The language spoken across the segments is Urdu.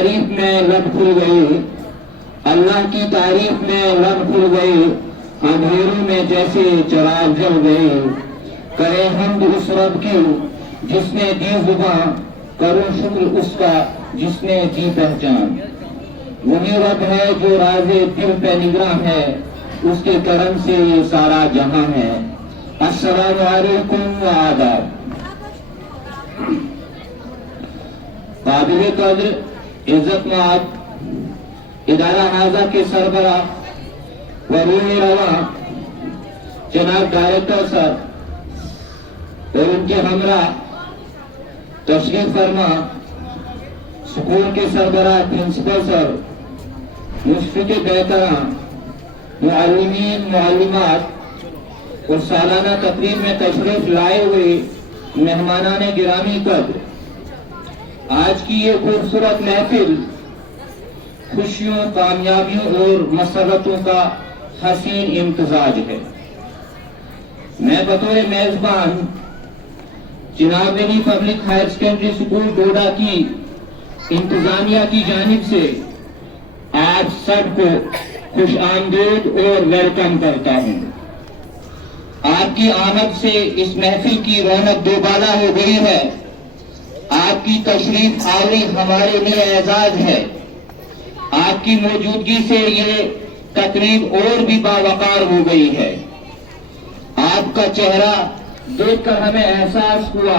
تعریف میں لب کھل گئے، اللہ کی تعریف میں لب کھل گئے، اندھیروں میں جیسے چراغ جل گئے۔ کرے حمد اس رب کی جس نے دی زبان، کروں شکر اس کا جس نے دی پہچان۔ وہی رب ہے جو راز دل پہ نگراں ہے، اس کے کرم سے یہ سارا جہاں ہے۔ السلام علیکم و آداب۔ قابل قدر عزت مآب ادارہ حاضہ کے سربراہ و روح رواں جناب ڈائریکٹر سر اور ان کے ہمراہ تشریف فرما اسکول کے سربراہ پرنسپل سر، مشفق بہتران، معلمین معلمات اور سالانہ تقریب میں تشریف لائے ہوئے مہمانان گرامی قدر، آج کی یہ خوبصورت محفل خوشیوں، کامیابیوں اور مسرتوں کا حسین امتزاج ہے۔ میں بطور میزبان جناب Ali public higher secondary school Doda کی انتظامیہ کی جانب سے آپ سب کو خوش آمدید اور ویلکم کرتا ہوں۔ آپ کی آمد سے اس محفل کی رونق دوبالا ہو گئی ہے۔ آپ کی تشریف آوری ہمارے لیے اعزاز ہے۔ آپ کی موجودگی سے یہ تقریب اور بھی باوقار ہو گئی ہے۔ آپ کا چہرہ دیکھ کر ہمیں احساس ہوا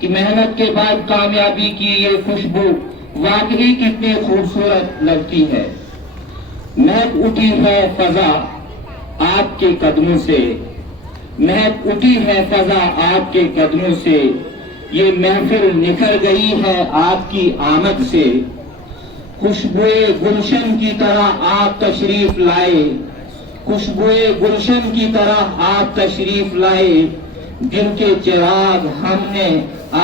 کہ محنت کے بعد کامیابی کی یہ خوشبو واقعی کتنی خوبصورت لگتی ہے۔ مہک اٹھی ہے فضا آپ کے قدموں سے، مہک اٹھی ہے فضا آپ کے قدموں سے، یہ محفل نکھر گئی ہے آپ کی آمد سے۔ خوشبوئے گلشن کی طرح آپ تشریف لائے، خوشبوئے گلشن کی طرح آپ تشریف لائے، دل کے چراغ ہم نے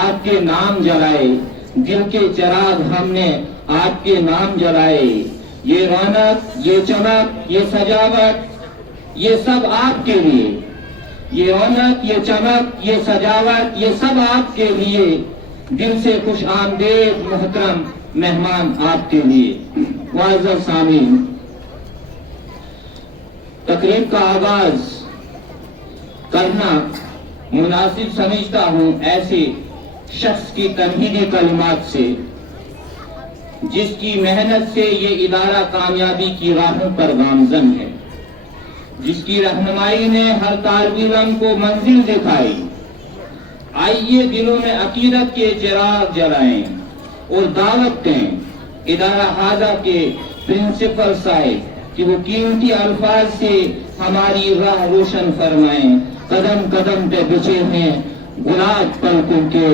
آپ کے نام جلائے، دل کے چراغ ہم نے آپ کے نام جلائے۔ یہ رونق، یہ چمک، یہ سجاوٹ، یہ سب آپ کے لیے، یہ رونق، یہ چمک، یہ سجاوٹ، یہ سب آپ کے لیے۔ دل سے خوش آمدید محترم مہمان آپ کے لیے۔ معزز سامعین، تقریب کا آغاز کرنا مناسب سمجھتا ہوں ایسے شخص کی تمہیدی کلمات سے جس کی محنت سے یہ ادارہ کامیابی کی راہوں پر گامزن ہے، جس کی رہنمائی نے ہر طالب علم کو منزل دکھائی۔ آئیے دلوں میں عقیدت کے چراغ جلائیں اور دعوت دیں ادارہ حاضہ کے پرنسپل صاحب کہ وہ قیمتی الفاظ سے ہماری راہ روشن فرمائیں۔ قدم قدم پہ بچھے ہیں گلاب پلکوں کے،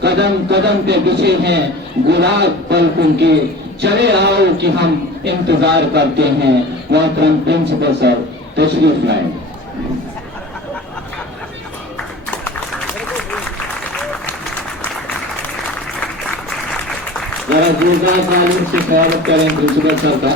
قدم قدم پہ بچھے ہیں گلاب پلکوں کے، چلے آؤ کہ ہم انتظار کرتے ہیں۔ محترم پرنسپل سر تشریف لائیں۔ ذرا زوردار تعلیم سے سوالت کریں پرنسپل سر کا۔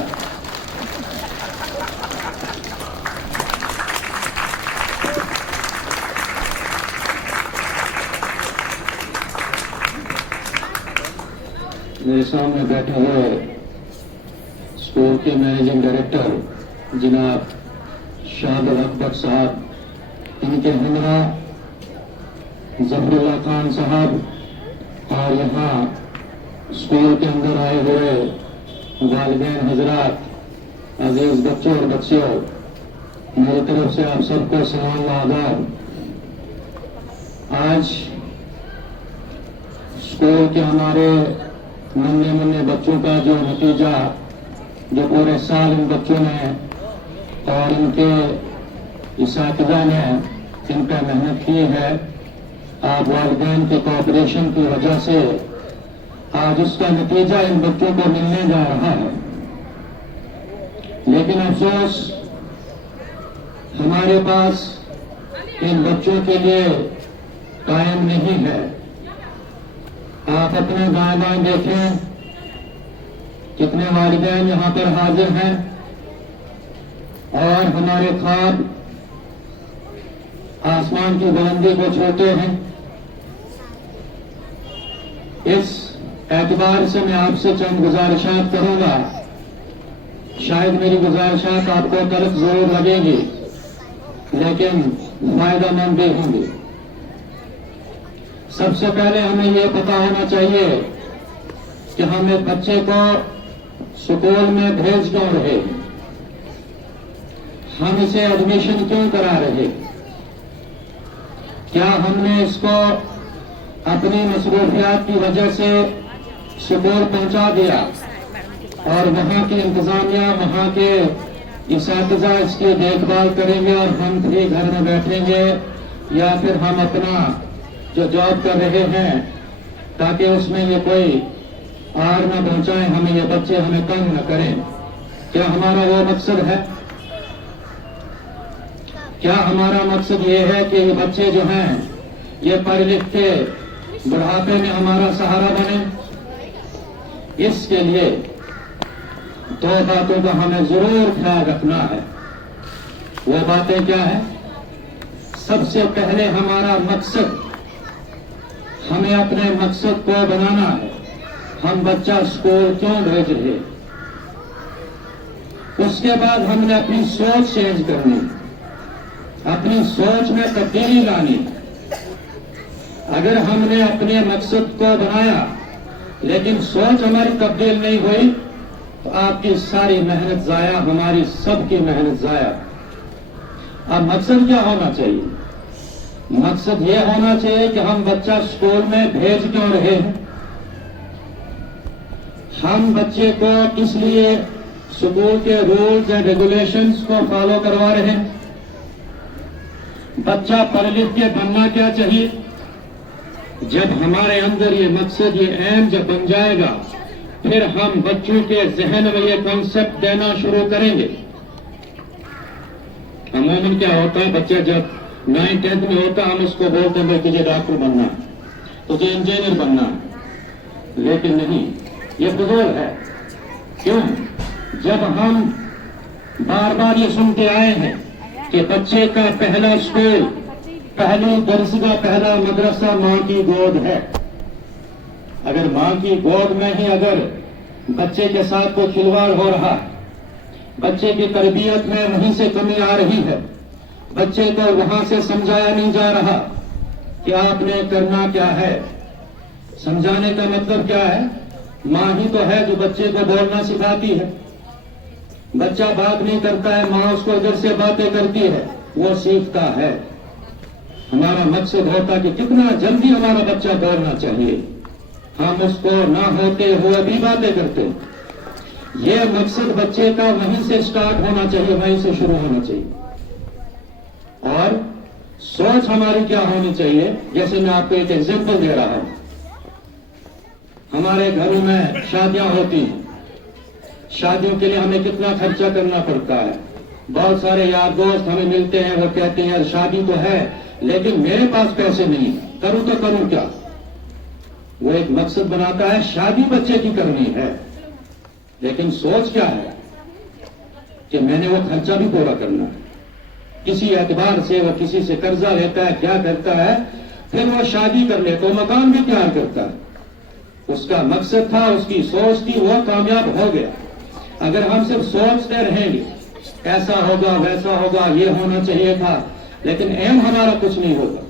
میرے سامنے بیٹھے ہوئے اسکول کے مینیجنگ ڈائریکٹر جناب شاہد اکبر صاحب، ان کے ہمراہ ظفر اللہ خان صاحب، اور یہاں اسکول کے اندر آئے ہوئے والدین حضرات، عزیز بچوں اور بچیوں، میری طرف سے آپ سب کو سلام و آداب۔ آج اسکول کے ہمارے ننھے منھے بچوں کا جو نتیجہ، جو پورے سال ان بچوں نے اور ان کے اساتذہ نے ان پہ محنت کی ہے، آپ والدین کے کوآپریشن کی وجہ سے آج اس کا نتیجہ ان بچوں کو ملنے جا رہا ہے۔ لیکن افسوس ہمارے پاس ان بچوں کے لیے ٹائم نہیں ہے۔ آپ اپنے دائیں بائیں دیکھیں کتنے والدین یہاں پر حاضر ہیں، اور ہمارے خواب آسمان کی بلندی کو چھوتے ہیں۔ اس اعتبار سے میں آپ سے چند گزارشات کروں گا. شاید میری گزارشات آپ کو تلخ ضرور لگیں گی لیکن فائدہ مند بھی ہوں گی. سب سے پہلے ہمیں یہ پتا ہونا چاہیے کہ ہم ایک بچے کو اسکول میں بھیج کیوں رہے, ہم اسے ایڈمیشن کیوں کرا رہے. کیا ہم نے اس کو اپنی مصروفیات کی وجہ سے اسکول پہنچا دیا اور وہاں کی انتظامیہ, وہاں کے اساتذہ اس کی دیکھ بھال کریں گے اور ہم بھی گھر میں بیٹھیں گے, یا پھر ہم اپنا جو جاب کر رہے ہیں تاکہ اس میں یہ کوئی آر نہ پہنچائیں, ہمیں یہ بچے ہمیں تنگ نہ کریں. کیا ہمارا وہ مقصد ہے؟ کیا ہمارا مقصد یہ ہے کہ یہ بچے جو ہیں یہ پڑھ لکھ کے بڑھاپے میں ہمارا سہارا بنے؟ اس کے لیے دو باتوں کا ہمیں ضرور خیال رکھنا ہے. وہ باتیں کیا ہیں؟ سب سے پہلے ہمارا مقصد, ہمیں اپنے مقصد کو بنانا ہے. ہم بچہ اسکول کیوں بھیج رہے, اس کے بعد ہم نے اپنی سوچ چینج کرنی, اپنی سوچ میں تبدیلی لانی. اگر ہم نے اپنے مقصد کو بنایا لیکن سوچ ہماری تبدیل نہیں ہوئی تو آپ کی ساری محنت ضائع, ہماری سب کی محنت ضائع. اب مقصد کیا ہونا چاہیے؟ مقصد یہ ہونا چاہیے کہ ہم بچہ اسکول میں بھیج کیوں رہے ہیں. ہم بچے کو کس لیے اسکول کے رولز اینڈ ریگولیشنز کو فالو کروا رہے ہیں. بچہ پڑھ لکھ کے بننا کیا چاہیے. جب ہمارے اندر یہ مقصد, یہ ایم جب بن جائے گا پھر ہم بچوں کے ذہن میں یہ کانسیپٹ دینا شروع کریں گے. عموماً کیا ہوتا ہے, بچہ جب 9th-10th میں ہوتا ہم اس کو بولتے ہیں تجھے ڈاکٹر بننا ہے, تجھے انجینئر بننا ہے. لیکن نہیں, یہ فضول ہے. کیوں؟ جب ہم بار بار یہ سنتے آئے ہیں کہ بچے کا پہلا اسکول, پہلی درسگاہ, پہلا مدرسہ ماں کی گود ہے. اگر ماں کی گود میں ہی اگر بچے کے ساتھ کوئی کھلواڑ ہو رہا ہے, بچے کی تربیت میں وہیں سے کمی آ رہی ہے, بچے کو وہاں سے سمجھایا نہیں جا رہا کہ آپ نے کرنا کیا ہے. سمجھانے کا مطلب کیا ہے؟ ماں ہی تو ہے جو بچے کو بولنا سکھاتی ہے. بچہ بات نہیں کرتا ہے, ماں اس کو ادھر سے باتیں کرتی ہے, وہ سیکھتا ہے. ہمارا مقصد ہوتا کہ کتنا جلدی ہمارا بچہ بولنا چاہیے, ہم اس کو نہ ہوتے ہوئے بھی باتیں کرتے. یہ مقصد بچے کا وہیں سے سٹارٹ ہونا چاہیے, وہیں سے شروع ہونا چاہیے. اور سوچ ہماری کیا ہونی چاہیے؟ جیسے میں آپ کو ایک ایگزامپل دے رہا ہوں. ہمارے گھروں میں شادیاں ہوتی ہیں, شادیوں کے لیے ہمیں کتنا خرچہ کرنا پڑتا ہے. بہت سارے یار دوست ہمیں ملتے ہیں, وہ کہتے ہیں یار شادی تو ہے لیکن میرے پاس پیسے نہیں, کروں تو کروں کیا. وہ ایک مقصد بناتا ہے شادی بچے کی کرنی ہے, لیکن سوچ کیا ہے کہ میں نے وہ خرچہ بھی پورا کرنا ہے. کسی اعتبار سے وہ کسی سے قرضہ لیتا ہے, کیا کرتا ہے, پھر وہ شادی کر لے تو مکان بھی تیار کرتا ہے. اس کا مقصد تھا, اس کی سوچ تھی, وہ کامیاب ہو گیا. اگر ہم صرف سوچتے رہیں گے ایسا ہوگا ویسا ہوگا, یہ ہونا چاہیے تھا, لیکن ایم ہمارا کچھ نہیں ہوگا.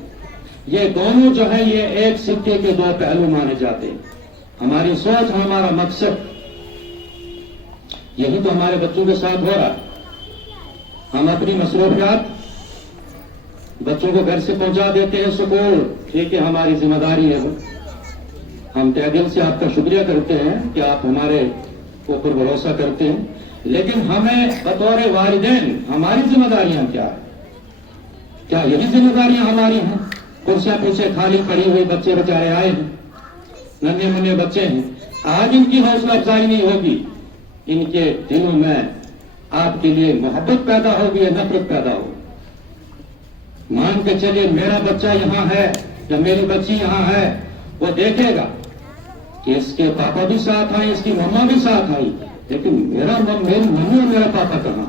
یہ دونوں جو ہیں یہ ایک سکے کے دو پہلو مانے جاتے ہیں. ہماری سوچ, ہمارا مقصد, یہی تو ہمارے بچوں کے ساتھ ہو رہا ہے. ہم اپنی مصروفیات بچوں کو گھر سے پہنچا دیتے ہیں اسکول, ٹھیک ہے ہماری ذمہ داری ہے وہ, ہم تہ دل سے آپ کا شکریہ کرتے ہیں کہ آپ ہمارے اوپر بھروسہ کرتے ہیں, لیکن ہمیں بطور والدین ہماری ذمہ داریاں کیا ہے؟ کیا یہی ذمہ داریاں ہماری ہیں؟ کرسیاں پیچھے خالی پڑی ہوئی, بچے بیچارے آئے ہیں, ننھے منھے بچے ہیں, آج ان کی حوصلہ افزائی نہیں ہوگی, ان کے دلوں میں آپ کے لیے محبت پیدا ہوگی یا نفرت پیدا ہوگی. مان کے چلیے میرا بچہ یہاں ہے یا میری بچی یہاں ہے, وہ دیکھے گا کہ اس کے پاپا بھی ساتھ آئے, اس کی مما بھی ساتھ آئی, لیکن میری ممی اور میرا پاپا کہاں.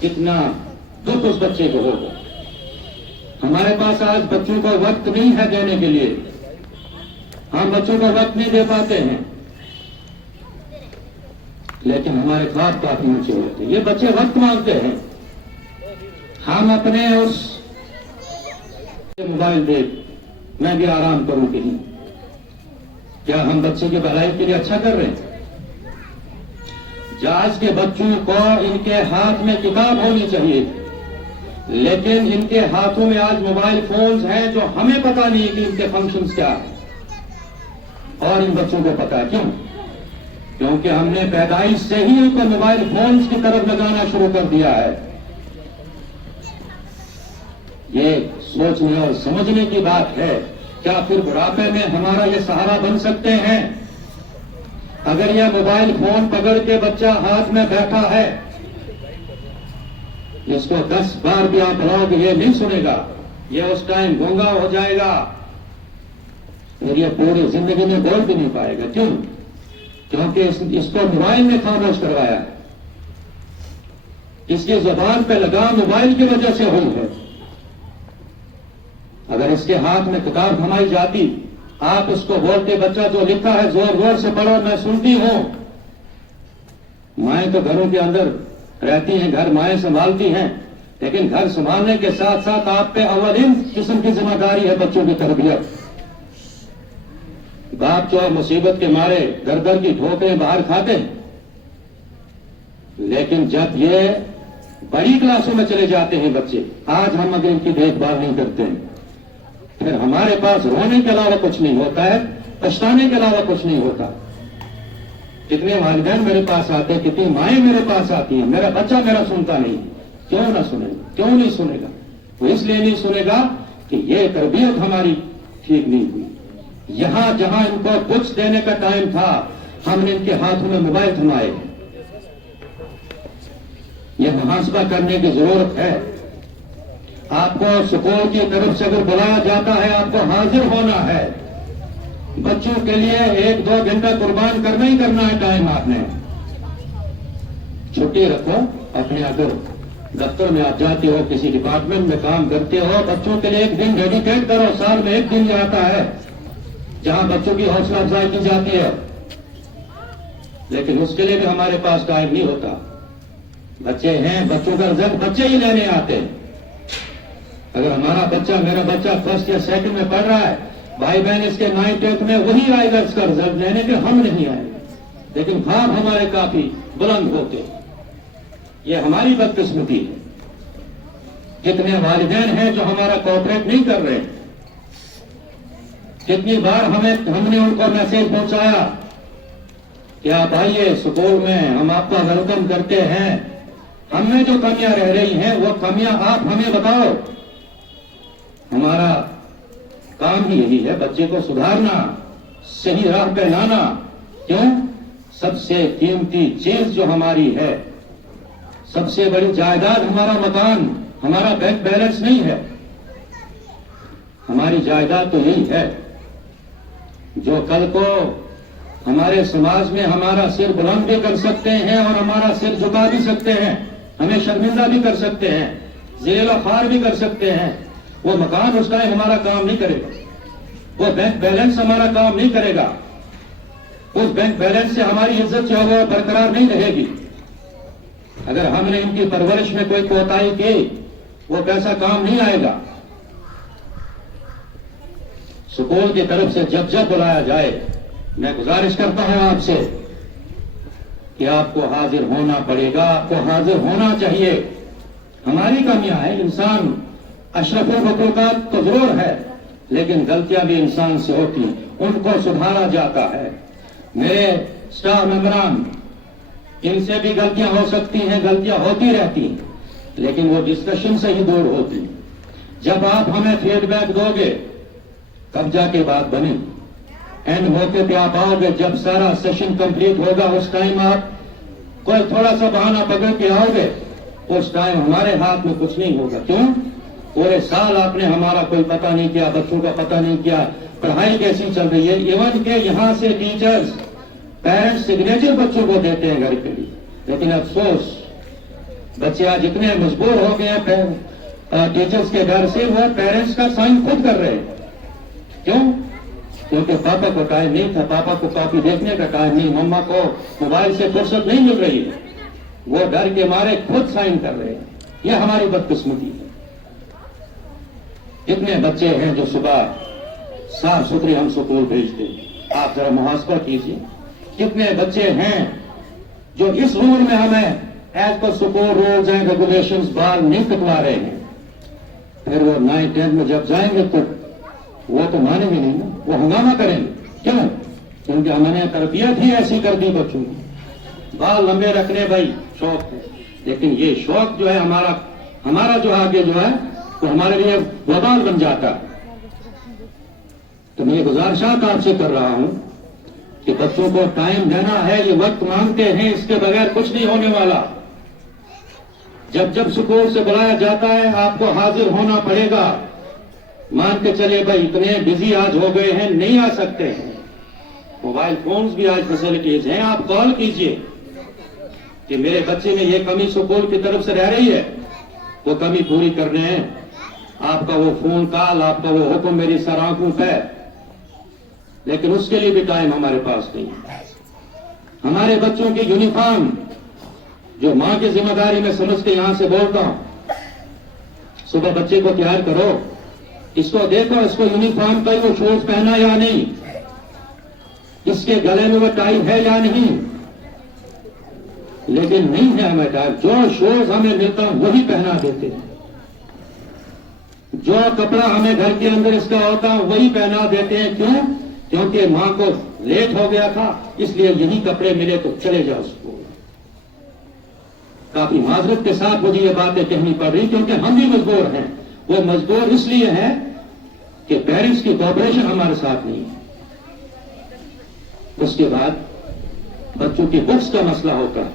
کتنا دکھ اس بچے کو ہوگا. ہمارے پاس آج بچوں کو وقت نہیں ہے دینے کے لیے. ہم بچوں کو وقت نہیں دے پاتے ہیں، لیکن ہمارے خواب کافی اونچے ہوتے ہیں۔ یہ بچے وقت مانگتے ہیں، ہم اپنے اس موبائل دے میں بھی آرام کروں کہ نہیں، کیا ہم بچے کی بھلائی کے لیے اچھا کر رہے ہیں؟ آج کے بچوں کو ان کے ہاتھ میں کتاب ہونی چاہیے، لیکن ان کے ہاتھوں میں آج موبائل فونز ہیں جو ہمیں پتہ نہیں کہ ان کے فنکشنز کیا ہیں، اور ان بچوں کو پتا ہے۔ کیوں؟ کیونکہ ہم نے پیدائش سے ہی ان کو موبائل فونز کی طرف لگانا شروع کر دیا ہے۔ یہ سوچنے اور سمجھنے کی بات ہے، کیا پھر بڑھاپے میں ہمارا یہ سہارا بن سکتے ہیں؟ اگر یہ موبائل فون پکڑ کے بچہ ہاتھ میں بیٹھا ہے، اس کو 10 بار بھی آپ بلاؤ گے یہ نہیں سنے گا، یہ اس ٹائم گونگا ہو جائے گا، اور یہ پوری زندگی میں بول بھی نہیں پائے گا۔ کیوں؟ کیونکہ اس کو موبائل نے خاموش کروایا ہے، اس کی زبان پہ لگام موبائل کی وجہ سے ہوئی ہے۔ اگر اس کے ہاتھ میں کتاب تھمائی جاتی، آپ اس کو بولتے بچہ جو لکھا ہے زور زور سے پڑھو، میں سنتی ہوں۔ مائیں تو گھروں کے اندر رہتی ہیں، گھر مائیں سنبھالتی ہیں، لیکن گھر سنبھالنے کے ساتھ ساتھ آپ پہ اولین قسم کی ذمہ داری ہے بچوں کی تربیت۔ باپ جو مصیبت کے مارے گھر گھر کی ٹھوکریں باہر کھاتے ہیں، لیکن جب یہ بڑی کلاسوں میں چلے جاتے ہیں بچے، آج ہم اگر ان کی دیکھ بھال نہیں کرتے ہیں، پھر ہمارے پاس رونے کے علاوہ کچھ نہیں ہوتا ہے، پچھتانے کے علاوہ کچھ نہیں ہوتا۔ کتنے والدین میرے پاس آتے ہیں، کتنی مائیں میرے پاس آتی ہیں، میرا بچہ میرا سنتا نہیں۔ کیوں نہ سنے گا؟ کیوں نہیں سنے گا؟ وہ اس لیے نہیں سنے گا کہ یہ تربیت ہماری ٹھیک نہیں ہوئی۔ یہاں جہاں ان کو بکس دینے کا ٹائم تھا، ہم نے ان کے ہاتھوں میں موبائل تھمائے۔ یہ محاسبہ کرنے کی ضرورت ہے۔ آپ کو سکول کی طرف سے اگر بلایا جاتا ہے، آپ کو حاضر ہونا ہے۔ بچوں کے لیے 1-2 گھنٹہ قربان کرنا ہی کرنا ہے ٹائم۔ آپ نے چھٹی رکھو، اپنے اگر دفتر میں آپ جاتے ہو، کسی ڈپارٹمنٹ میں کام کرتے ہو، بچوں کے لیے 1 دن ڈیڈیکیٹ کرو۔ سال میں 1 دن آتا ہے جہاں بچوں کی حوصلہ افزائی کی جاتی ہے، لیکن اس کے لیے بھی ہمارے پاس ٹائم نہیں ہوتا۔ بچے ہیں، بچوں کا رزلٹ بچے ہی لینے آتے ہیں۔ اگر ہمارا بچہ، میرا بچہ 1st یا 2nd میں پڑھ رہا ہے، بھائی بہن اس کے 9th 10th میں وہی آئے گا اس کا رزلٹ لینے کے، ہم نہیں آئے گے، لیکن خواب ہمارے کافی بلند ہوتے۔ یہ ہماری بدقسمتی ہے۔ کتنے والدین ہیں جو ہمارا کوآپریٹ نہیں کر رہے؟ کتنی بار ہم نے ان کو میسج پہنچایا کہ آپ آئیے اسکول میں، ہم آپ کا ویلکم کرتے ہیں، ہم میں جو کمیاں رہ رہی ہیں وہ کمیاں آپ ہمیں بتاؤ۔ ہمارا کام ہی یہی ہے، بچے کو سدھارنا، صحیح راہ پہ لانا۔ کیوں؟ سب سے قیمتی چیز جو ہماری ہے، سب سے بڑی جائیداد ہمارا مکان، ہمارا بینک بیلنس نہیں ہے۔ ہماری جائیداد تو یہی ہے جو کل کو ہمارے سماج میں ہمارا سر بلند بھی کر سکتے ہیں اور ہمارا سر جھکا بھی سکتے ہیں، ہمیں شرمندہ بھی کر سکتے ہیں، ذلیل و خوار بھی کر سکتے ہیں۔ وہ مکان اس ٹائم ہمارا کام نہیں کرے گا، وہ بینک بیلنس ہمارا کام نہیں کرے گا، اس بینک بیلنس سے ہماری عزت جو ہے وہ برقرار نہیں رہے گی۔ اگر ہم نے ان کی پرورش میں کوئی کوتاہی کی، وہ پیسہ کام نہیں آئے گا۔ سکول کی طرف سے جب جب بلایا جائے، میں گزارش کرتا ہوں آپ سے کہ آپ کو حاضر ہونا پڑے گا، آپ کو حاضر ہونا چاہیے۔ ہماری کمیاں ہیں، انسان اشرف المخلوقات تو ضرور ہے، لیکن غلطیاں بھی انسان سے ہوتی ہیں، ان کو سدھارا جاتا ہے۔ میرے اسٹاف ممبران، ان سے بھی غلطیاں ہو سکتی ہیں، غلطیاں ہوتی رہتی ہیں، لیکن وہ ڈسکشن سے ہی دور ہوتی ہیں۔ جب آپ ہمیں فیڈ بیک دو گے تب جا کے بات بنے۔ اینڈ موقع پہ آپ آؤ گے، جب سارا سیشن کمپلیٹ ہوگا، اس ٹائم آپ کوئی تھوڑا سا بہانہ پکڑ کے آؤ گے، اس ٹائم ہمارے ہاتھ میں کچھ نہیں ہوگا۔ کیوں؟ پورے سال آپ نے ہمارا کوئی پتہ نہیں کیا، بچوں کا پتہ نہیں کیا، پڑھائی کیسی چل رہی ہے۔ ایون کہ یہاں سے ٹیچرز، پیرنٹس سگنیچر بچوں کو دیتے ہیں گھر کے لیے، لیکن افسوس بچے آج اتنے مجبور ہو گئے ہیں ٹیچرز کے گھر سے، وہ پیرنٹس کا سائن خود کر رہے ہیں۔ کیوں؟ کیونکہ پاپا کو ٹائم نہیں تھا, پاپا کو کاپی دیکھنے کا ٹائم نہیں, مما کو موبائل سے فرصت نہیں مل رہی ہے, وہ ڈر کے مارے خود سائن کر رہے ہیں. یہ ہماری بدقسمتی ہے. کتنے بچے ہیں جو صبح صاف ستھرے ہم سکول بھیجتے ہیں, آپ ذرا محاسبہ کیجیے. کتنے بچے ہیں جو اس عمر میں ہمیں as per school rules and regulations بال نہیں کٹوا رہے ہیں, پھر وہ 9th 10th میں جب جائیں گے تو وہ تو مانیں گے نہیں نا, وہ ہنگامہ کریں گے. کیوں؟ کیونکہ ہم نے تربیت ہی ایسی کر دی بچوں کی. بال لمبے رکھنے بھائی شوق ہے, لیکن یہ شوق جو ہے ہمارا جو آگے جو ہے وہ ہمارے لیے وبال بن جاتا ہے. تو میں یہ گزارشات آپ سے کر رہا ہوں کہ بچوں کو ٹائم دینا ہے, یہ وقت مانگتے ہیں, اس کے بغیر کچھ نہیں ہونے والا. جب سکول سے بلایا جاتا ہے آپ کو حاضر ہونا پڑے گا. مان کے چلے بھائی اتنے بزی آج ہو گئے ہیں, نہیں آ سکتے ہیں. موبائل فونز بھی آج فیسلٹیز ہیں, آپ کال کیجئے کہ میرے بچے میں یہ کمی سکول کی طرف سے رہ رہی ہے, وہ کمی پوری کر رہے ہیں. آپ کا وہ فون کال, آپ کا وہ حکم میری سر آنکھوں پہ, لیکن اس کے لیے بھی ٹائم ہمارے پاس نہیں. ہمارے بچوں کی یونیفارم جو ماں کی ذمہ داری میں سمجھ کے یہاں سے بولتا ہوں, صبح بچے کو تیار کرو, اس کو دیکھو اس کو یونیفارم کا وہ شوز پہنا یا نہیں, اس کے گلے میں وہ ٹائی ہے یا نہیں. لیکن نہیں ہے ہمیں ٹائی, جو شوز ہمیں ملتا وہی پہنا دیتے ہیں, جو کپڑا ہمیں گھر کے اندر اس کا ہوتا وہی پہنا دیتے ہیں. کیوں؟ کیونکہ ماں کو لیٹ ہو گیا تھا, اس لیے یہی کپڑے ملے تو چلے جاؤ اسکول. کافی معذرت کے ساتھ مجھے یہ باتیں کہنی پڑ رہی کیونکہ ہم بھی مجبور ہیں. وہ مجبور اس لیے ہے کہ پیرنٹس کی کوآپریشن ہمارے ساتھ نہیں ہے. اس کے بعد بچوں کی بکس کا مسئلہ ہوتا ہے,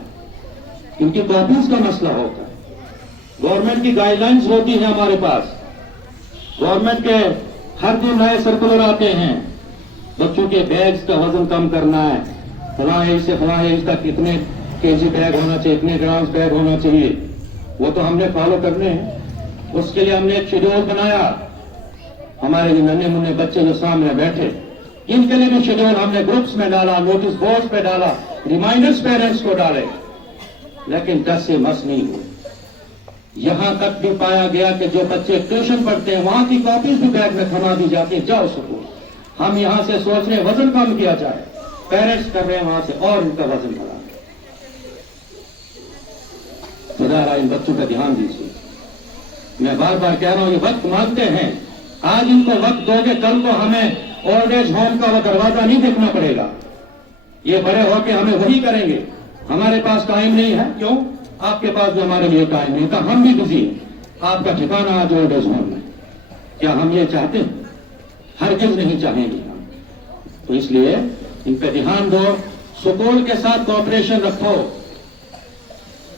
ان کی کاپیز کا مسئلہ ہوتا ہے. گورنمنٹ کی گائیڈ لائنز ہوتی ہیں ہمارے پاس, گورنمنٹ کے ہر دن نئے سرکولر آتے ہیں, بچوں کے بیگز کا وزن کم کرنا ہے, فلاں ایج سے فلاں ایج تک اتنے kg بیگ ہونا چاہیے, اتنے گرامز بیگ ہونا چاہیے. وہ تو ہم نے فالو کرنے ہیں. اس کے لیے ہم نے ایک شیڈول بنایا. ہمارے جو ننے منے بچے جو سامنے بیٹھے, ان کے لیے بھی شیڈول ہم نے گروپس میں ڈالا, نوٹس بورڈ پہ ڈالا, ریمائنڈرز پیرنٹس کو ڈالے, لیکن 10 سے مس نہیں ہوئے. یہاں تک بھی پایا گیا کہ جو بچے ٹیوشن پڑھتے ہیں وہاں کی کاپیز بھی بیگ میں تھما دی جاتی ہیں, جاؤ سکول. ہم یہاں سے سوچ رہے ہیں وزن کم کیا جائے, پیرنٹس کر رہے ہیں وہاں سے اور ان کا وزن بڑھا. خدا را ان بچوں کا دھیان دیجیے. میں بار بار کہہ رہا ہوں یہ وقت مانگتے ہیں. آج ان کو وقت دو گے, کل کو ہمیں اولڈ ایج ہوم کا وہ دروازہ نہیں دیکھنا پڑے گا. یہ بڑے ہو کے ہمیں وہی کریں گے. ہمارے پاس ٹائم نہیں ہے. کیوں؟ آپ کے پاس بھی ہمارے لیے ٹائم نہیں تھا, ہم بھی بزی ہیں. آپ کا ٹھکانہ آج اولڈ ایج ہوم میں. کیا ہم یہ چاہتے ہیں؟ ہرگز نہیں چاہیں گے ہم. تو اس لیے ان پہ دھیان دو, سکول کے ساتھ کوآپریشن رکھو.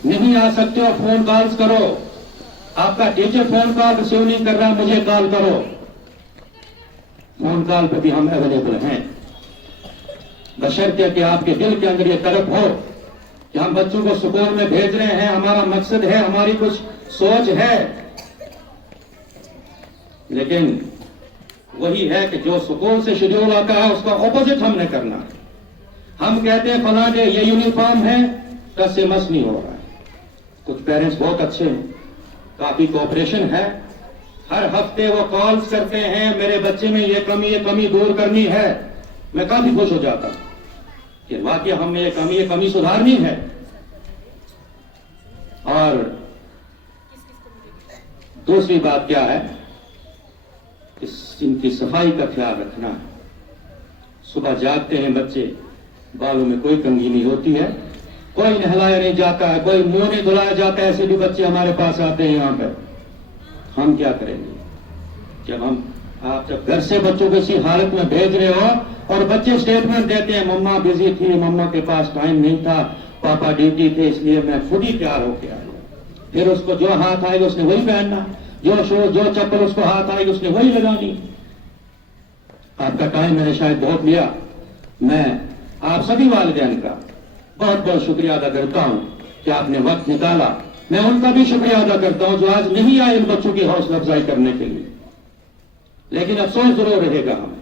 نہیں آ سکتے ہو فون کالز کرو. آپ کا ٹیچر فون کال ریسیو نہیں کر رہا, مجھے کال کرو. فون کال پہ بھی ہم اویلیبل ہیں, بشرطے کہ آپ کے دل کے اندر یہ طلب ہو کہ ہم بچوں کو سکول میں بھیج رہے ہیں, ہمارا مقصد ہے, ہماری کچھ سوچ ہے. لیکن وہی ہے کہ جو سکول سے شیڈول آتا ہے اس کا اپوزٹ ہم نے کرنا ہے. ہم کہتے ہیں فلاں ڈے یہ یونیفارم ہے, 10 سے مس نہیں ہو رہا ہے. کچھ پیرنٹس بہت اچھے ہیں, کافی کوآپریشن ہے. ہر ہفتے وہ کالز کرتے ہیں, میرے بچے میں یہ کمی دور کرنی ہے. میں کافی خوش ہو جاتا ہوں کہ واقعی ہم نے یہ کمی سدھارنی ہے. اور دوسری بات کیا ہے, ان کی صفائی کا خیال رکھنا ہے. صبح جاگتے ہیں بچے, بالوں میں کوئی کنگھی نہیں ہوتی ہے, کوئی نہلایا نہیں جاتا ہے, کوئی منہ نہیں دھلایا جاتا ہے. ایسے بھی بچے ہمارے پاس آتے ہیں یہاں پہ. ہم کیا کریں گے آپ جب گھر سے بچوں کو اسی حالت میں بھیج رہے ہو اور بچے اسٹیٹمنٹ دیتے ہیں مما بزی تھی, مما کے پاس ٹائم نہیں تھا, پاپا ڈیوٹی تھے, اس لیے میں خود ہی تیار ہو کے آیا. پھر اس کو جو ہاتھ آئے گا اس نے وہی پہننا, جو چپل اس کو ہاتھ آئے گی اس نے وہی لگانی. آپ کا ٹائم میں نے شاید بہت لیا. میں آپ سبھی والدین کا بہت بہت شکریہ ادا کرتا ہوں کہ آپ نے وقت نکالا. میں ان کا بھی شکریہ ادا کرتا ہوں جو آج نہیں آئے ان بچوں کی حوصلہ افزائی کرنے کے لیے. لیکن افسوس ضرور رہے گا ہمیں